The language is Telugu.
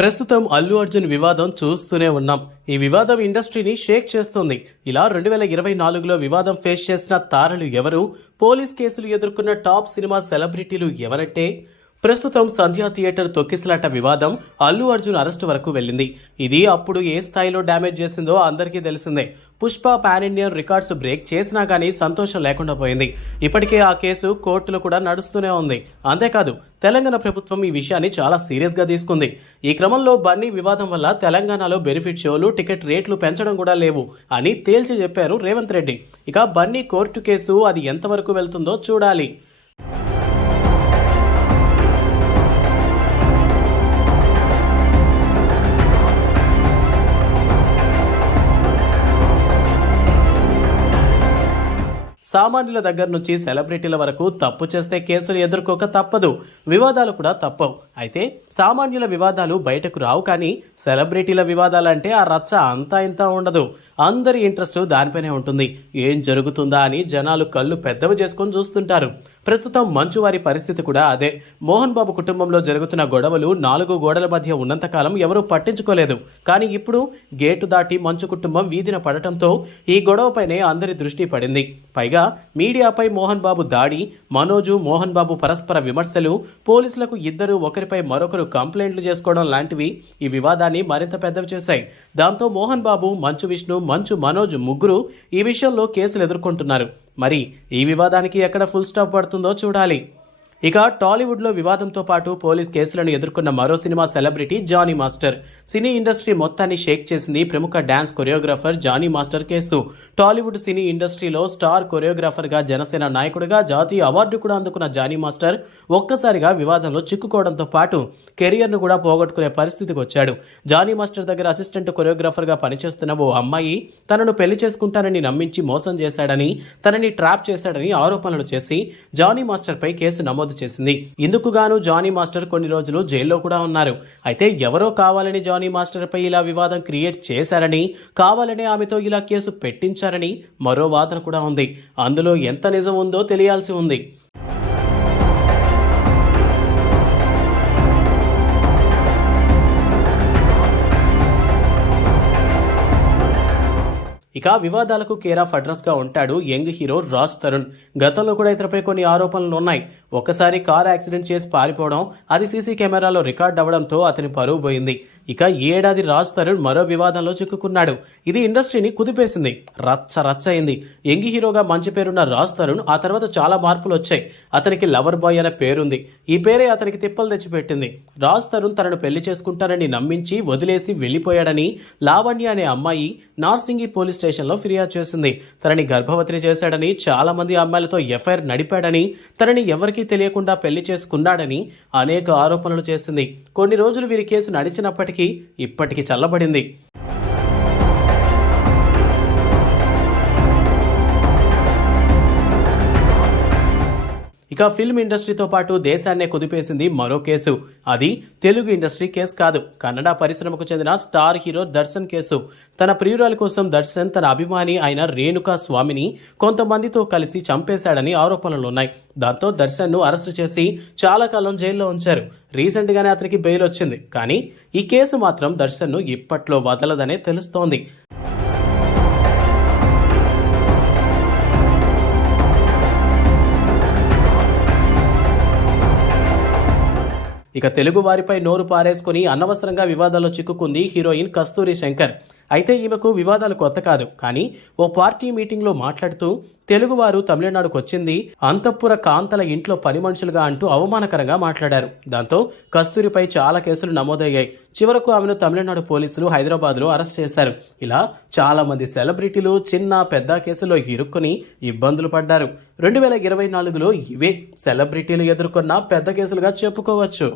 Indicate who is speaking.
Speaker 1: ప్రస్తుతం అల్లు అర్జున్ వివాదం చూస్తూనే ఉన్నాం. ఈ వివాదం ఇండస్ట్రీని షేక్ చేస్తుంది. ఇలా రెండు వేల ఇరవై నాలుగులో వివాదం ఫేస్ చేసిన తారలు ఎవరు? పోలీస్ కేసులు ఎదుర్కొన్న టాప్ సినిమా సెలబ్రిటీలు ఎవరంటే? ప్రస్తుతం సంధ్యా థియేటర్ తొక్కిసలాట వివాదం అల్లు అర్జున్ అరెస్టు వరకు వెళ్ళింది. ఇది అప్పుడు ఏ స్థాయిలో డ్యామేజ్ చేసిందో అందరికీ తెలిసిందే. Pushpa pan Indian records break చేసినా కానీ సంతోషం లేకుండా పోయింది. ఇప్పటికే ఆ కేసు కోర్టులో కూడా నడుస్తూనే ఉంది. అంతేకాదు తెలంగాణ ప్రభుత్వం ఈ విషయాన్ని చాలా సీరియస్గా తీసుకుంది. ఈ క్రమంలో బన్నీ వివాదం వల్ల తెలంగాణలో బెనిఫిట్ షోలు టికెట్ రేట్లు పెంచడం కూడా లేవు అని తేల్చి చెప్పారు రేవంత్ రెడ్డి. ఇక బన్నీ కోర్టు కేసు అది ఎంతవరకు వెళ్తుందో చూడాలి. సామాన్యుల దగ్గర నుంచి సెలబ్రిటీల వరకు తప్పు చేస్తే కేసులు ఎదుర్కోక తప్పదు. వివాదాలు కూడా తప్పవు. అయితే సామాన్యుల వివాదాలు బయటకు రావు కానీ సెలబ్రిటీల వివాదాలంటే ఆ రచ్చ అంతా ఇంత ఉండదు. అందరి ఇంట్రెస్ట్ దానిపైనే ఉంటుంది. ఏం జరుగుతుందా అని జనాలు కళ్ళు పెద్దవి చేసుకొని చూస్తుంటారు. ప్రస్తుతం మంచు వారి పరిస్థితి కూడా అదే. మోహన్ బాబు కుటుంబంలో జరుగుతున్న గొడవలు నాలుగు గోడల మధ్య ఉన్నంతకాలం ఎవరూ పట్టించుకోలేదు. కానీ ఇప్పుడు గేటు దాటి మంచు కుటుంబం వీధిన పడటంతో ఈ గొడవపైనే అందరి దృష్టి పడింది. పైగా మీడియాపై మోహన్ బాబు దాడి మనోజు మోహన్ బాబు పరస్పర విమర్శలు పోలీసులకు ఇద్దరు ఒకరిపై మరొకరు కంప్లైంట్లు చేసుకోవడం లాంటివి ఈ వివాదాన్ని మరింత పెద్దవి చేశాయి. దాంతో మోహన్ బాబు మంచు విష్ణు మంచు మనోజ్ ముగ్గురు ఈ విషయంలో కేసులు ఎదుర్కొంటున్నారు. మరి ఈ వివాదానికి ఎక్కడ ఫుల్ స్టాప్ పడుతుందో చూడాలి. ఇక టాలీవుడ్లో వివాదంతో పాటు పోలీస్ కేసులను ఎదుర్కొన్న మరో cinema celebrity Jani master. Cine industry మొత్తాన్ని షేక్ చేసింది ప్రముఖ dance choreographer Jani master case. Tollywood cine ఇండస్ట్రీలో స్టార్ కొరియోగ్రాఫర్గా జనసేన నాయకుడిగా జాతీయ అవార్డు కూడా అందుకున్న జానీ మాస్టర్ ఒక్కసారిగా వివాదంలో చిక్కుకోవడంతో పాటు కెరియర్ను కూడా పోగొట్టుకునే పరిస్థితికి వచ్చాడు. జానీ మాస్టర్ దగ్గర అసిస్టెంట్ కొరియోగ్రాఫర్గా పనిచేస్తున్న ఓ అమ్మాయి తనను పెళ్ళి చేసుకుంటానని నమ్మించి మోసం చేశాడని తనని ట్రాప్ చేశాడని ఆరోపణలు చేసి జానీ మాస్టర్పై కేసు నమోదు చేసింది. ఇందుకుగాను జానీ మాస్టర్ కొన్ని రోజులు జైల్లో కూడా ఉన్నారు. అయితే ఎవరో కావాలని జానీ మాస్టర్పై ఇలా వివాదం క్రియేట్ చేశారని కావాలనే ఆమెతో ఇలా కేసు పెట్టించారని మరో వాదన కూడా ఉంది. అందులో ఎంత నిజం ఉందో తెలియాల్సి ఉంది. ఇక వివాదాలకు కేరాఫ్ అడ్రస్గా ఉంటాడు యంగ్ హీరో రాజ్ తరుణ్. గతంలో కూడా ఇతరపై కొన్ని ఆరోపణలు ఉన్నాయి. ఒకసారి కార్ యాక్సిడెంట్ చేసి పారిపోవడం అది సీసీ కెమెరాలో రికార్డ్ అవ్వడంతో అతని పరువు పోయింది. ఇక ఈ ఏడాది రాజ్ తరుణ్ మరో వివాదంలో చిక్కుకున్నాడు. ఇది ఇండస్ట్రీని కుదిపేసింది. రచ్చ రచ్చ అయింది. యంగ్ హీరోగా మంచి పేరున్న రాజ్ తరుణ్ ఆ తర్వాత చాలా మార్పులు వచ్చాయి. అతనికి లవర్ బాయ్ అనే పేరుంది. ఈ పేరే అతనికి తిప్పలు తెచ్చిపెట్టింది. రాజ్ తరుణ్ తనను పెళ్ళి చేసుకుంటానని నమ్మించి వదిలేసి వెళ్ళిపోయాడని లావణ్య అనే అమ్మాయి నార్సింగి పోలీస్ స్టేషన్ స్టేషన్లో ఫిర్యాదు చేసింది. తనని గర్భవతిని చేశాడని చాలా మంది అమ్మాయిలతో ఎఫ్ఐఆర్ నడిపాడని తనని ఎవరికీ తెలియకుండా పెళ్ళి చేసుకున్నాడని అనేక ఆరోపణలు చేసింది. కొన్ని రోజులు వీరి కేసు నడిచినప్పటికీ ఇప్పటికీ చల్లబడింది. ఇక ఫిల్మ్ ఇండస్ట్రీతో పాటు దేశాన్నే కుదిపేసింది మరో కేసు. అది తెలుగు ఇండస్ట్రీ కేసు కాదు. కన్నడ పరిశ్రమకు చెందిన స్టార్ హీరో దర్శన్ కేసు. తన ప్రియురాల కోసం దర్శన్ తన అభిమాని అయిన రేణుకా స్వామిని కొంతమందితో కలిసి చంపేశాడని ఆరోపణలున్నాయి దాంతో దర్శన్ను అరెస్టు చేసి చాలా కాలం జైల్లో ఉంచారు. రీసెంట్ గానే అతనికి బెయిల్ వచ్చింది. కానీ ఈ కేసు మాత్రం దర్శన్ను ఇప్పట్లో వదలదనే తెలుస్తోంది. ఇక తెలుగు వారిపై నోరు పారేసుకుని అనవసరంగా వివాదాల్లో చిక్కుకుంది హీరోయిన్ కస్తూరి శంకర్. అయితే ఈమెకు వివాదాలు కొత్త కాదు. కానీ ఓ పార్టీ మీటింగ్లో మాట్లాడుతూ తెలుగువారు తమిళనాడుకు వచ్చింది అంతఃపుర కాంతల ఇంట్లో పని మనుషులుగా అంటూ అవమానకరంగా మాట్లాడారు. దాంతో కస్తూరిపై చాలా కేసులు నమోదయ్యాయి. చివరకు ఆమెను తమిళనాడు పోలీసులు హైదరాబాద్లో అరెస్ట్ చేశారు. ఇలా చాలా మంది సెలబ్రిటీలు చిన్న పెద్ద కేసులో ఇరుక్కుని ఇబ్బందులు పడ్డారు. రెండు వేల ఇరవై నాలుగులో ఇవే సెలబ్రిటీలు ఎదుర్కొన్న పెద్ద కేసులుగా చెప్పుకోవచ్చు.